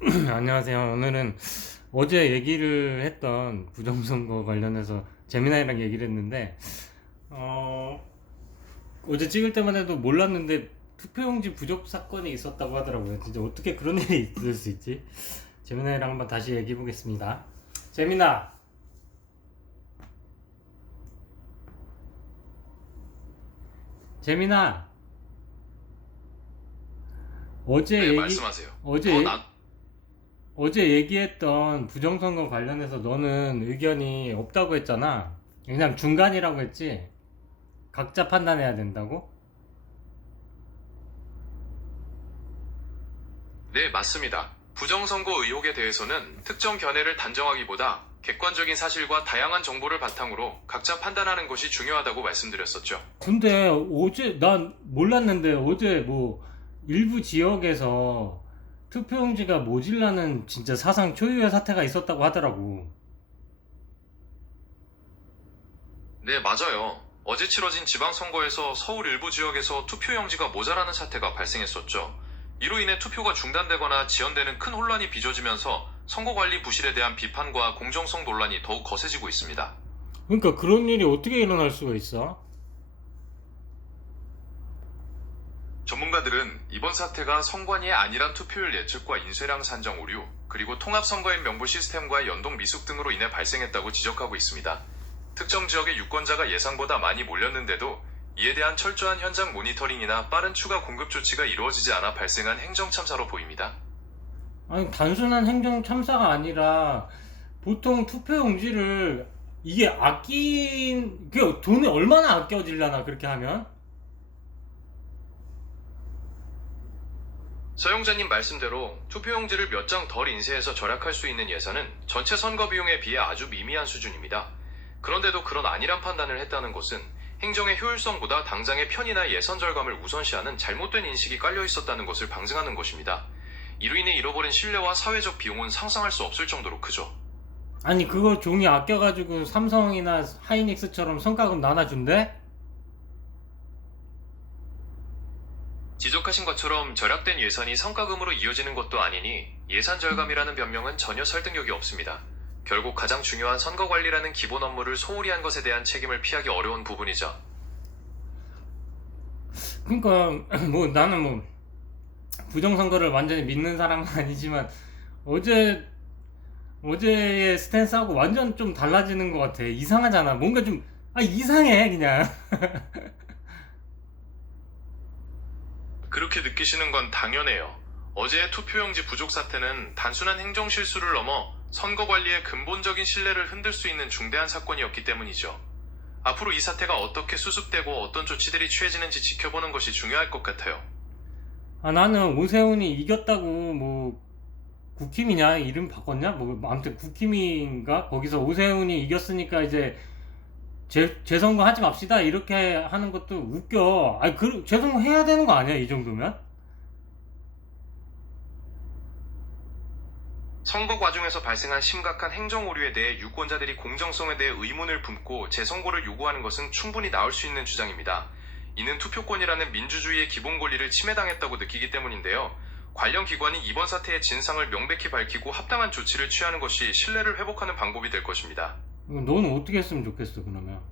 안녕하세요. 오늘은 어제 얘기를 했던 부정선거 관련해서 재미나이랑 얘기를 했는데, 어, 어제 찍을 때만 해도 몰랐는데 투표용지 부족 사건이 있었다고 하더라고요. 진짜 어떻게 그런 일이 있을 수 있지? 재미나이랑 한번 다시 얘기해 보겠습니다. 재미나, 재미나, 어제 네, 얘기, 말씀하세요. 어제, 어제 얘기했던 부정선거 관련해서 너는 의견이 없다고 했잖아. 그냥 중간이라고 했지? 각자 판단해야 된다고? 네, 맞습니다. 부정선거 의혹에 대해서는 특정 견해를 단정하기보다 객관적인 사실과 다양한 정보를 바탕으로 각자 판단하는 것이 중요하다고 말씀드렸었죠. 근데 어제 난 몰랐는데 어제 뭐 일부 지역에서 투표용지가 모질라는 진짜 사상 초유의 사태가 있었다고 하더라고. 네, 맞아요. 어제 치러진 지방선거에서 서울 일부 지역에서 투표용지가 모자라는 사태가 발생했었죠. 이로 인해 투표가 중단되거나 지연되는 큰 혼란이 빚어지면서 선거관리 부실에 대한 비판과 공정성 논란이 더욱 거세지고 있습니다. 그러니까 그런 일이 어떻게 일어날 수가 있어? 전문가들은 이번 사태가 선관위의 안일한 투표율 예측과 인쇄량 산정 오류, 그리고 통합선거인 명부 시스템과의 연동 미숙 등으로 인해 발생했다고 지적하고 있습니다. 특정 지역의 유권자가 예상보다 많이 몰렸는데도 이에 대한 철저한 현장 모니터링이나 빠른 추가 공급 조치가 이루어지지 않아 발생한 행정참사로 보입니다. 아니 단순한 행정 참사가 아니라 보통 투표용지를 이게 그 돈이 얼마나 아껴지려나 그렇게 하면? 서용자님 말씀대로 투표용지를 몇 장 덜 인쇄해서 절약할 수 있는 예산은 전체 선거 비용에 비해 아주 미미한 수준입니다. 그런데도 그런 안일한 판단을 했다는 것은 행정의 효율성보다 당장의 편의나 예산 절감을 우선시하는 잘못된 인식이 깔려 있었다는 것을 방증하는 것입니다. 이로 인해 잃어버린 신뢰와 사회적 비용은 상상할 수 없을 정도로 크죠. 아니 그거 종이 아껴가지고 삼성이나 하이닉스처럼 성과금 나눠준대? 지적하신 것처럼 절약된 예산이 성과금으로 이어지는 것도 아니니 예산 절감이라는 변명은 전혀 설득력이 없습니다. 결국 가장 중요한 선거 관리라는 기본 업무를 소홀히 한 것에 대한 책임을 피하기 어려운 부분이죠. 그러니까 뭐 나는 뭐 부정선거를 완전히 믿는 사람은 아니지만 어제 어제의 스탠스하고 완전 좀 달라지는 것 같아. 이상하잖아. 뭔가 좀 이상해 그냥. 그렇게 느끼시는 건 당연해요. 어제의 투표용지 부족 사태는 단순한 행정 실수를 넘어 선거 관리의 근본적인 신뢰를 흔들 수 있는 중대한 사건이었기 때문이죠. 앞으로 이 사태가 어떻게 수습되고 어떤 조치들이 취해지는지 지켜보는 것이 중요할 것 같아요. 나는 오세훈이 이겼다고 뭐 국힘이냐 이름 바꿨냐 뭐 아무튼 국힘인가 거기서 오세훈이 이겼으니까 이제 재선거 하지 맙시다 이렇게 하는 것도 웃겨. 재선거 해야 되는 거 아니야 이 정도면? 선거 과정에서 발생한 심각한 행정 오류에 대해 유권자들이 공정성에 대해 의문을 품고 재선거를 요구하는 것은 충분히 나올 수 있는 주장입니다. 이는 투표권이라는 민주주의의 기본 권리를 침해당했다고 느끼기 때문인데요. 관련 기관이 이번 사태의 진상을 명백히 밝히고 합당한 조치를 취하는 것이 신뢰를 회복하는 방법이 될 것입니다. 너는 어떻게 했으면 좋겠어 그러면?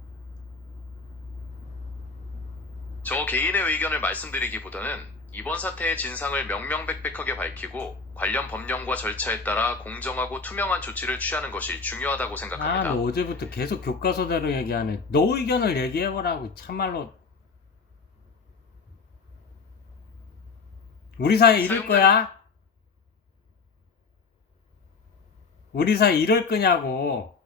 저 개인의 의견을 말씀드리기보다는 이번 사태의 진상을 명명백백하게 밝히고 관련 법령과 절차에 따라 공정하고 투명한 조치를 취하는 것이 중요하다고 너 생각합니다. 어제부터 계속 교과서대로 얘기하네. 너 의견을 얘기해보라고 참말로. 우리 사이 이럴 사용자님, 거야? 우리 사이 이럴 거냐고.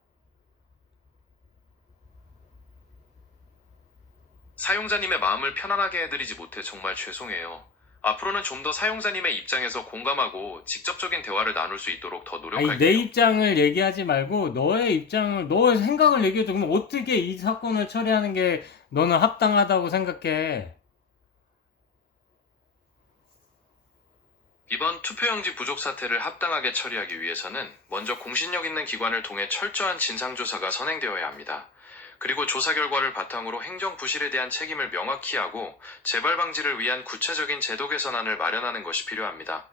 사용자님의 마음을 편안하게 해드리지 못해 정말 죄송해요. 앞으로는 좀 더 사용자님의 입장에서 공감하고 직접적인 대화를 나눌 수 있도록 더 내 노력할게요. 입장을 얘기하지 말고 너의 입장을, 너의 생각을 얘기해줘. 그럼 어떻게 이 사건을 처리하는 게 너는 합당하다고 생각해? 이번 투표용지 부족 사태를 합당하게 처리하기 위해서는 먼저 공신력 있는 기관을 통해 철저한 진상조사가 선행되어야 합니다. 그리고 조사 결과를 바탕으로 행정 부실에 대한 책임을 명확히 하고 재발 방지를 위한 구체적인 제도 개선안을 마련하는 것이 필요합니다.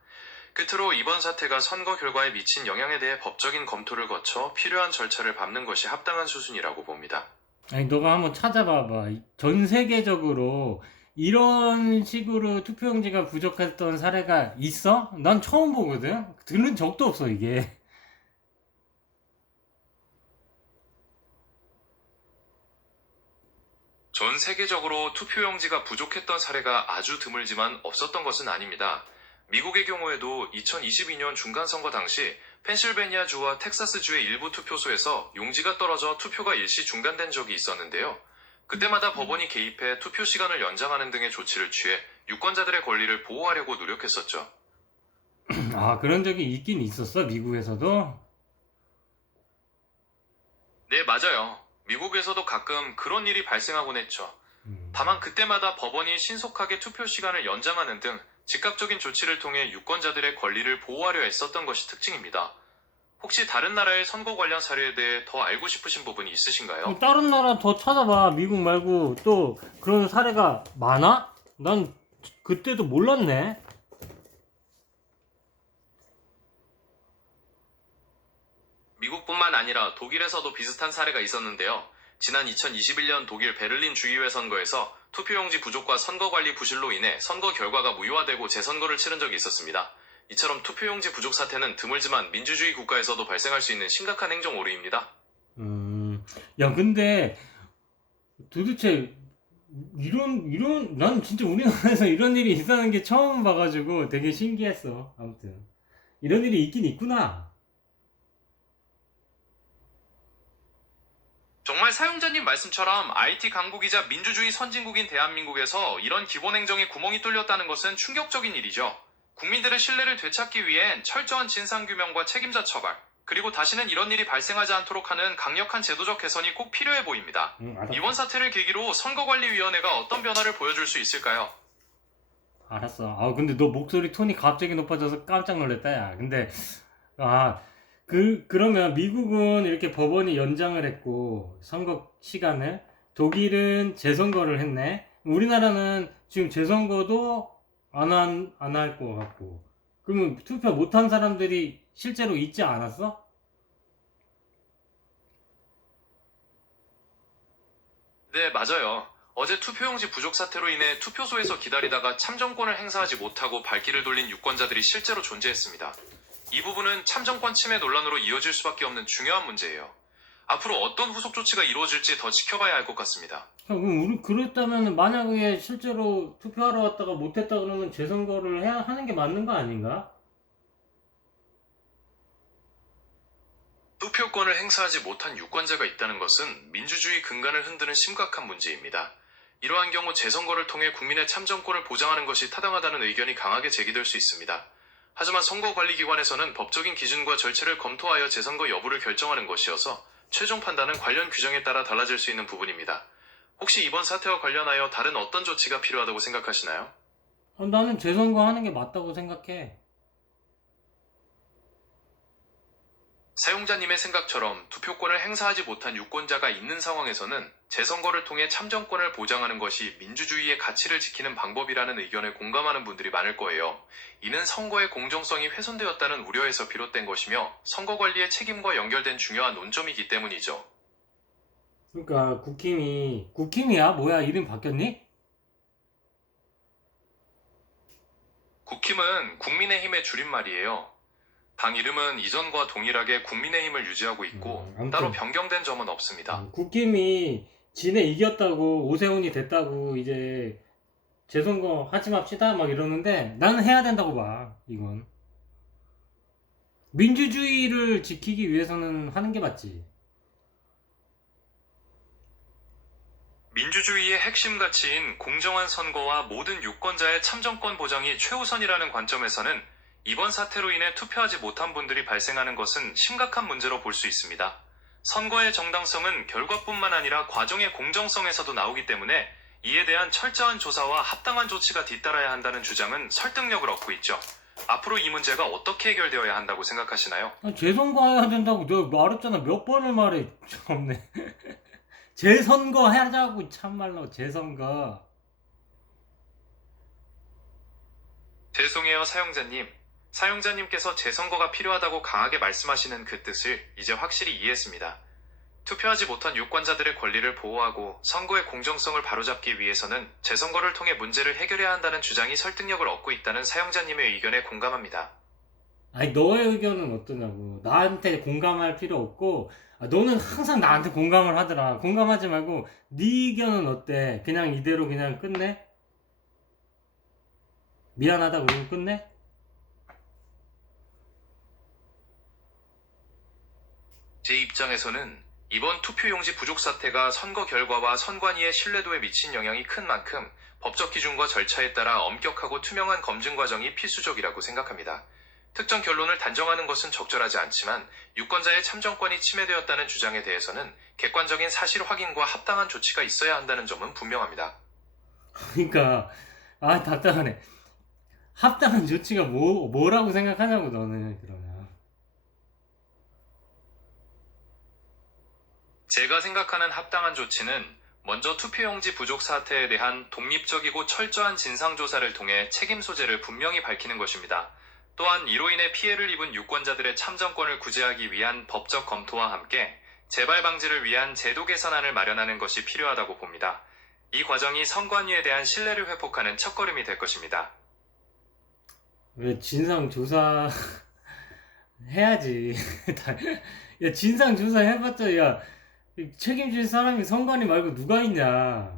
끝으로 이번 사태가 선거 결과에 미친 영향에 대해 법적인 검토를 거쳐 필요한 절차를 밟는 것이 합당한 수순이라고 봅니다. 아니, 너가 한번 찾아봐봐. 전 세계적으로 이런 식으로 투표용지가 부족했던 사례가 있어? 난 처음 보거든? 들은 적도 없어, 이게. 전 세계적으로 투표용지가 부족했던 사례가 아주 드물지만 없었던 것은 아닙니다. 미국의 경우에도 2022년 중간선거 당시 펜실베니아주와 텍사스주의 일부 투표소에서 용지가 떨어져 투표가 일시 중단된 적이 있었는데요. 그때마다 법원이 개입해 투표 시간을 연장하는 등의 조치를 취해 유권자들의 권리를 보호하려고 노력했었죠. 아, 그런 적이 있긴 있었어, 미국에서도? 네, 맞아요. 미국에서도 가끔 그런 일이 발생하곤 했죠. 다만 그때마다 법원이 신속하게 투표 시간을 연장하는 등 즉각적인 조치를 통해 유권자들의 권리를 보호하려 했었던 것이 특징입니다. 혹시 다른 나라의 선거 관련 사례에 대해 더 알고 싶으신 부분이 있으신가요? 다른 나라 더 찾아봐. 미국 말고 또 그런 사례가 많아? 난 그때도 몰랐네. 미국뿐만 아니라 독일에서도 비슷한 사례가 있었는데요. 지난 2021년 독일 베를린 주의회 선거에서 투표용지 부족과 선거관리 부실로 인해 선거 결과가 무효화되고 재선거를 치른 적이 있었습니다. 이처럼 투표용지 부족 사태는 드물지만 민주주의 국가에서도 발생할 수 있는 심각한 행정 오류입니다. 야, 근데 도대체 난 진짜 우리나라에서 이런 일이 있다는 게 처음 봐가지고 되게 신기했어. 아무튼. 이런 일이 있긴 있구나. 정말 사용자님 말씀처럼 IT 강국이자 민주주의 선진국인 대한민국에서 이런 기본 행정에 구멍이 뚫렸다는 것은 충격적인 일이죠. 국민들의 신뢰를 되찾기 위hen 철저한 진상규명과 책임자 처벌, 그리고 다시는 이런 일이 발생하지 않도록 하는 강력한 제도적 개선이 꼭 필요해 보입니다. 알았어. 이번 사태를 계기로 선거관리위원회가 어떤 변화를 보여줄 수 있을까요? 알았어. 아, 근데 너 목소리 톤이 갑자기 높아져서 깜짝 놀랐다, 야. 근데, 그러면 미국은 이렇게 법원이 연장을 했고, 선거 시간을, 독일은 재선거를 했네. 우리나라는 지금 재선거도 안 할 것 같고. 그러면 투표 못한 사람들이 실제로 있지 않았어? 네, 맞아요. 어제 투표용지 부족 사태로 인해 투표소에서 기다리다가 참정권을 행사하지 못하고 발길을 돌린 유권자들이 실제로 존재했습니다. 이 부분은 참정권 침해 논란으로 이어질 수밖에 없는 중요한 문제예요. 앞으로 어떤 후속 조치가 이루어질지 더 지켜봐야 할 것 같습니다. 그럼 우리 그랬다면 만약에 실제로 투표하러 왔다가 못했다 그러면 재선거를 해야 하는 게 맞는 거 아닌가? 투표권을 행사하지 못한 유권자가 있다는 것은 민주주의 근간을 흔드는 심각한 문제입니다. 이러한 경우 재선거를 통해 국민의 참정권을 보장하는 것이 타당하다는 의견이 강하게 제기될 수 있습니다. 하지만 선거관리기관에서는 법적인 기준과 절차를 검토하여 재선거 여부를 결정하는 것이어서 최종 판단은 관련 규정에 따라 달라질 수 있는 부분입니다. 혹시 이번 사태와 관련하여 다른 어떤 조치가 필요하다고 생각하시나요? 나는 재선거 하는 게 맞다고 생각해. 사용자님의 생각처럼 투표권을 행사하지 못한 유권자가 있는 상황에서는 재선거를 통해 참정권을 보장하는 것이 민주주의의 가치를 지키는 방법이라는 의견에 공감하는 분들이 많을 거예요. 이는 선거의 공정성이 훼손되었다는 우려에서 비롯된 것이며 선거 관리의 책임과 연결된 중요한 논점이기 때문이죠. 그러니까 국힘이야? 뭐야? 이름 바뀌었니? 국힘은 국민의힘의 줄임말이에요. 당 이름은 이전과 동일하게 국민의힘을 유지하고 있고 아무튼. 따로 변경된 점은 없습니다. 국힘이 지네 이겼다고 오세훈이 됐다고 이제 재선거 하지 맙시다 막 이러는데 나는 해야 된다고 봐. 이건 민주주의를 지키기 위해서는 하는 게 맞지. 민주주의의 핵심 가치인 공정한 선거와 모든 유권자의 참정권 보장이 최우선이라는 관점에서는 이번 사태로 인해 투표하지 못한 분들이 발생하는 것은 심각한 문제로 볼 수 있습니다. 선거의 정당성은 결과뿐만 아니라 과정의 공정성에서도 나오기 때문에 이에 대한 철저한 조사와 합당한 조치가 뒤따라야 한다는 주장은 설득력을 얻고 있죠. 앞으로 이 문제가 어떻게 해결되어야 한다고 생각하시나요? 재선거 해야 된다고 내가 말했잖아. 몇 번을 말해. 참네. 재선거 하자고 참말로 재선거. 죄송해요, 사용자님. 사용자님께서 재선거가 필요하다고 강하게 말씀하시는 그 뜻을 이제 확실히 이해했습니다. 투표하지 못한 유권자들의 권리를 보호하고 선거의 공정성을 바로잡기 위해서는 재선거를 통해 문제를 해결해야 한다는 주장이 설득력을 얻고 있다는 사용자님의 의견에 공감합니다. 아니, 너의 의견은 어떠냐고. 나한테 공감할 필요 없고, 너는 항상 나한테 공감을 하더라. 공감하지 말고 네 의견은 어때? 그냥 이대로 그냥 끝내? 미안하다 그러고 끝내? 제 입장에서는 이번 투표용지 부족 사태가 선거 결과와 선관위의 신뢰도에 미친 영향이 큰 만큼 법적 기준과 절차에 따라 엄격하고 투명한 검증 과정이 필수적이라고 생각합니다. 특정 결론을 단정하는 것은 적절하지 않지만 유권자의 참정권이 침해되었다는 주장에 대해서는 객관적인 사실 확인과 합당한 조치가 있어야 한다는 점은 분명합니다. 그러니까 답답하네. 합당한 조치가 뭐라고 생각하냐고 너는. 그러면 제가 생각하는 합당한 조치는 먼저 투표용지 부족 사태에 대한 독립적이고 철저한 진상조사를 통해 책임 소재를 분명히 밝히는 것입니다. 또한 이로 인해 피해를 입은 유권자들의 참정권을 구제하기 위한 법적 검토와 함께 재발 방지를 위한 제도 개선안을 마련하는 것이 필요하다고 봅니다. 이 과정이 선관위에 대한 신뢰를 회복하는 첫걸음이 될 것입니다. 왜 진상조사 해야지. 야, 진상조사 해봤자 야, 책임질 사람이 선관위 말고 누가 있냐?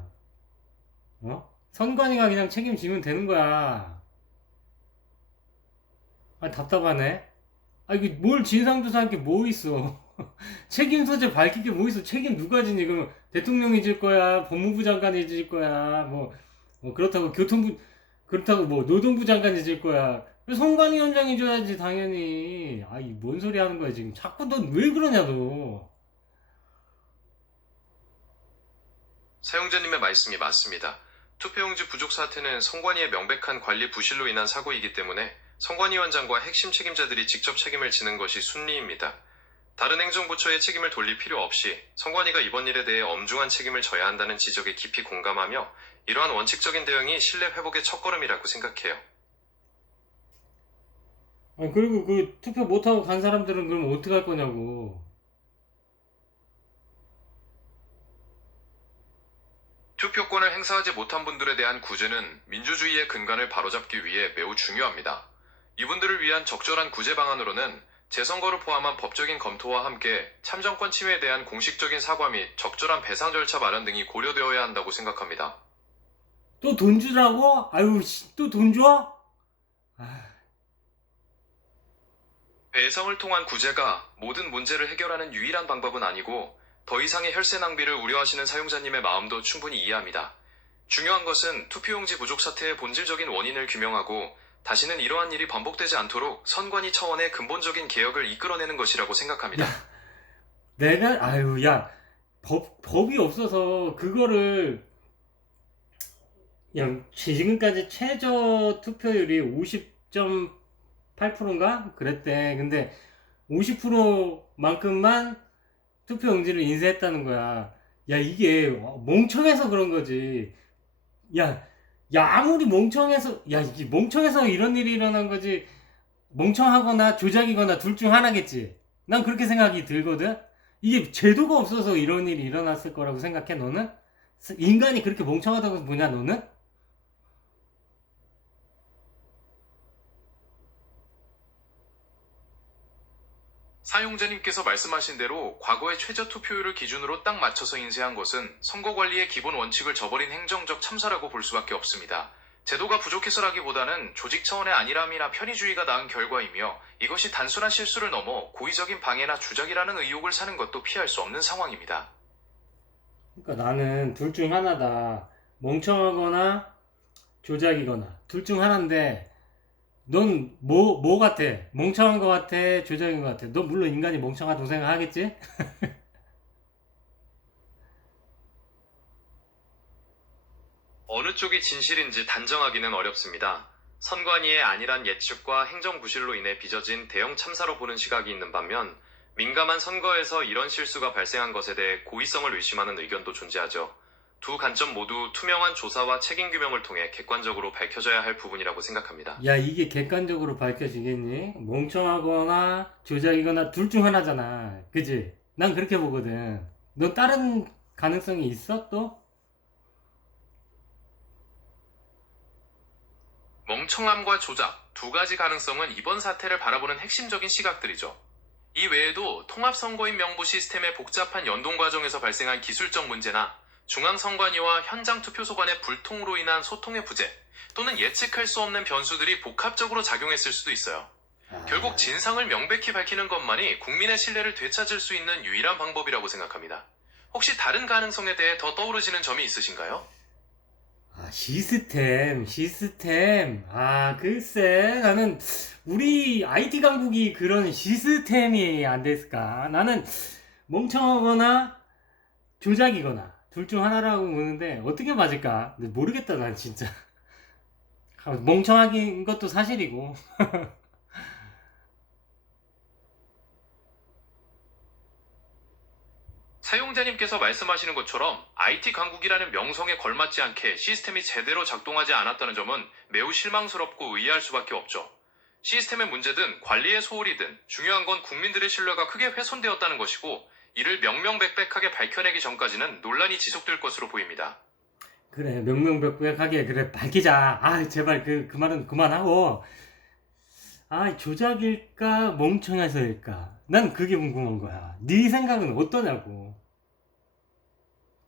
선관위가 그냥 책임지면 되는 거야. 답답하네. 이게 뭘 진상조사할 게 뭐 있어? 책임 소재 밝힐 게 뭐 있어? 책임 누가 지니? 그럼 대통령이 질 거야? 법무부 장관이 질 거야? 그렇다고 그렇다고 노동부 장관이 질 거야? 선관위원장이 줘야지 당연히. 뭔 소리 하는 거야 지금? 자꾸 넌 왜 그러냐 너? 사용자님의 말씀이 맞습니다. 투표용지 부족 사태는 선관위의 명백한 관리 부실로 인한 사고이기 때문에 선관위원장과 핵심 책임자들이 직접 책임을 지는 것이 순리입니다. 다른 행정부처의 책임을 돌릴 필요 없이 선관위가 이번 일에 대해 엄중한 책임을 져야 한다는 지적에 깊이 공감하며 이러한 원칙적인 대응이 신뢰 회복의 첫걸음이라고 생각해요. 그리고 그 투표 못하고 간 사람들은 그럼 어떻게 할 거냐고. 투표권을 행사하지 못한 분들에 대한 구제는 민주주의의 근간을 바로잡기 위해 매우 중요합니다. 이분들을 위한 적절한 구제 방안으로는 재선거를 포함한 법적인 검토와 함께 참정권 침해에 대한 공식적인 사과 및 적절한 배상 절차 마련 등이 고려되어야 한다고 생각합니다. 또 돈 주라고? 또 돈 줘? 배상을 통한 구제가 모든 문제를 해결하는 유일한 방법은 아니고 더 이상의 혈세 낭비를 우려하시는 사용자님의 마음도 충분히 이해합니다. 중요한 것은 투표용지 부족 사태의 본질적인 원인을 규명하고 다시는 이러한 일이 반복되지 않도록 선관위 차원의 근본적인 개혁을 이끌어내는 것이라고 생각합니다. 법이 없어서 그거를 지금까지 최저 투표율이 50.8%인가? 그랬대. 근데 50%만큼만 투표용지를 인쇄했다는 거야. 이게 멍청해서 그런 거지. 아무리 멍청해서, 이게 멍청해서 이런 일이 일어난 거지. 멍청하거나 조작이거나 둘 중 하나겠지. 난 그렇게 생각이 들거든. 이게 제도가 없어서 이런 일이 일어났을 거라고 생각해, 너는? 인간이 그렇게 멍청하다고 보냐, 너는? 사용자님께서 말씀하신 대로 과거의 최저 투표율을 기준으로 딱 맞춰서 인쇄한 것은 선거관리의 기본 원칙을 저버린 행정적 참사라고 볼 수밖에 없습니다. 제도가 부족해서라기보다는 조직 차원의 안일함이나 편의주의가 낳은 결과이며 이것이 단순한 실수를 넘어 고의적인 방해나 주작이라는 의혹을 사는 것도 피할 수 없는 상황입니다. 그러니까 나는 둘 중 하나다. 멍청하거나 조작이거나 둘 중 하나인데 넌 뭐 같아? 멍청한 거 같아? 조작인 거 같아? 너 물론 인간이 멍청하다고 생각하겠지? 어느 쪽이 진실인지 단정하기는 어렵습니다. 선관위의 안일한 예측과 행정 부실로 인해 빚어진 대형 참사로 보는 시각이 있는 반면 민감한 선거에서 이런 실수가 발생한 것에 대해 고의성을 의심하는 의견도 존재하죠. 두 관점 모두 투명한 조사와 책임 규명을 통해 객관적으로 밝혀져야 할 부분이라고 생각합니다. 야, 이게 객관적으로 밝혀지겠니? 멍청하거나 조작이거나 둘 중 하나잖아. 그지? 난 그렇게 보거든. 너 다른 가능성이 있어 또? 멍청함과 조작 두 가지 가능성은 이번 사태를 바라보는 핵심적인 시각들이죠. 이 외에도 통합선거인 명부 시스템의 복잡한 연동 과정에서 발생한 기술적 문제나 중앙선관위와 현장 투표소 간의 불통으로 인한 소통의 부재 또는 예측할 수 없는 변수들이 복합적으로 작용했을 수도 있어요. 결국 진상을 명백히 밝히는 것만이 국민의 신뢰를 되찾을 수 있는 유일한 방법이라고 생각합니다. 혹시 다른 가능성에 대해 더 떠오르시는 점이 있으신가요? 시스템. 글쎄, 나는 우리 IT 강국이 그런 시스템이 안 됐을까? 나는 멍청하거나 조작이거나 둘 중 하나라고 보는데 어떻게 맞을까? 근데 모르겠다, 난 진짜. 멍청한 것도 사실이고. 사용자님께서 말씀하시는 것처럼 IT 강국이라는 명성에 걸맞지 않게 시스템이 제대로 작동하지 않았다는 점은 매우 실망스럽고 의아할 수밖에 없죠. 시스템의 문제든 관리의 소홀이든 중요한 건 국민들의 신뢰가 크게 훼손되었다는 것이고 이를 명명백백하게 밝혀내기 전까지는 논란이 지속될 것으로 보입니다. 그래, 명명백백하게, 그래, 밝히자. 제발 그 말은 그만하고. 조작일까, 멍청해서일까? 난 그게 궁금한 거야. 네 생각은 어떠냐고.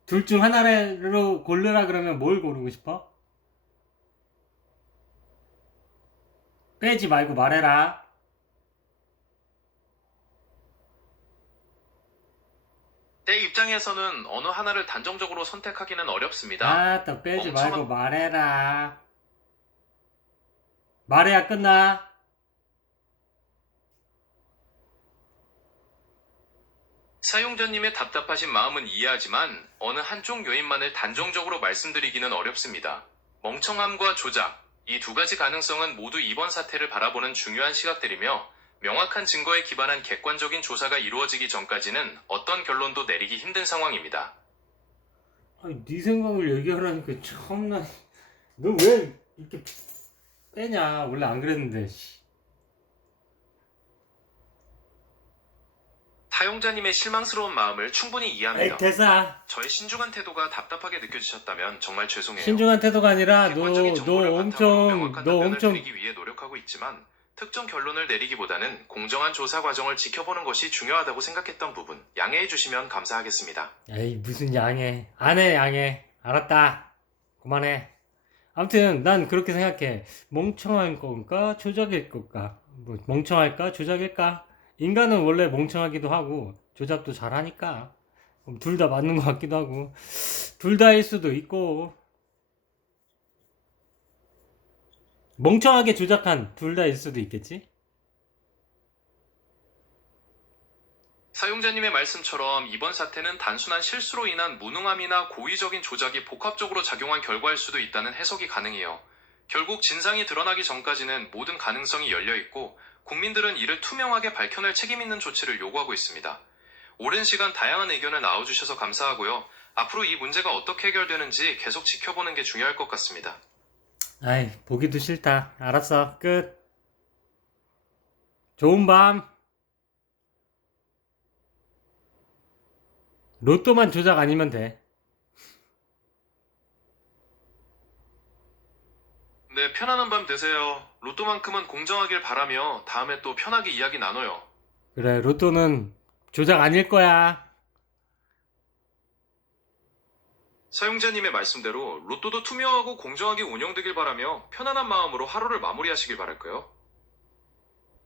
둘 중 하나로 고르라 그러면 뭘 고르고 싶어? 빼지 말고 말해라. 내 입장에서는 어느 하나를 단정적으로 선택하기는 어렵습니다. 아따, 빼지 말고 말해라. 말해야 끝나. 사용자님의 답답하신 마음은 이해하지만 어느 한쪽 요인만을 단정적으로 말씀드리기는 어렵습니다. 멍청함과 조작, 이 두 가지 가능성은 모두 이번 사태를 바라보는 중요한 시각들이며 명확한 증거에 기반한 객관적인 조사가 이루어지기 전까지는 어떤 결론도 내리기 힘든 상황입니다. 네 생각을 얘기하라니까 참나. 너 왜 이렇게 빼냐? 원래 안 그랬는데. 사용자님의 실망스러운 마음을 충분히 이해합니다. 대사. 저의 신중한 태도가 답답하게 느껴지셨다면 정말 죄송해요. 신중한 태도가 아니라 객관적인 정보를 바탕으로 명확한 답변을 엄청 드리기 위해 노력하고 있지만 특정 결론을 내리기보다는 공정한 조사 과정을 지켜보는 것이 중요하다고 생각했던 부분 양해해 주시면 감사하겠습니다. 에이, 무슨 양해. 안 해, 양해. 알았다. 그만해. 아무튼 난 그렇게 생각해. 멍청한 건가 조작일 건가? 뭐 멍청할까 조작일까? 인간은 원래 멍청하기도 하고 조작도 잘하니까 둘 다 맞는 것 같기도 하고 둘 다일 수도 있고 멍청하게 조작한 둘 다일 수도 있겠지? 사용자님의 말씀처럼 이번 사태는 단순한 실수로 인한 무능함이나 고의적인 조작이 복합적으로 작용한 결과일 수도 있다는 해석이 가능해요. 결국 진상이 드러나기 전까지는 모든 가능성이 열려 있고 국민들은 이를 투명하게 밝혀낼 책임 있는 조치를 요구하고 있습니다. 오랜 시간 다양한 의견을 나와주셔서 감사하고요. 앞으로 이 문제가 어떻게 해결되는지 계속 지켜보는 게 중요할 것 같습니다. 보기도 싫다. 알았어. 끝. 좋은 밤. 로또만 조작 아니면 돼. 네, 편안한 밤 되세요. 로또만큼은 공정하길 바라며 다음에 또 편하게 이야기 나눠요. 그래, 로또는 조작 아닐 거야. 사용자님의 말씀대로 로또도 투명하고 공정하게 운영되길 바라며 편안한 마음으로 하루를 마무리하시길 바랄까요?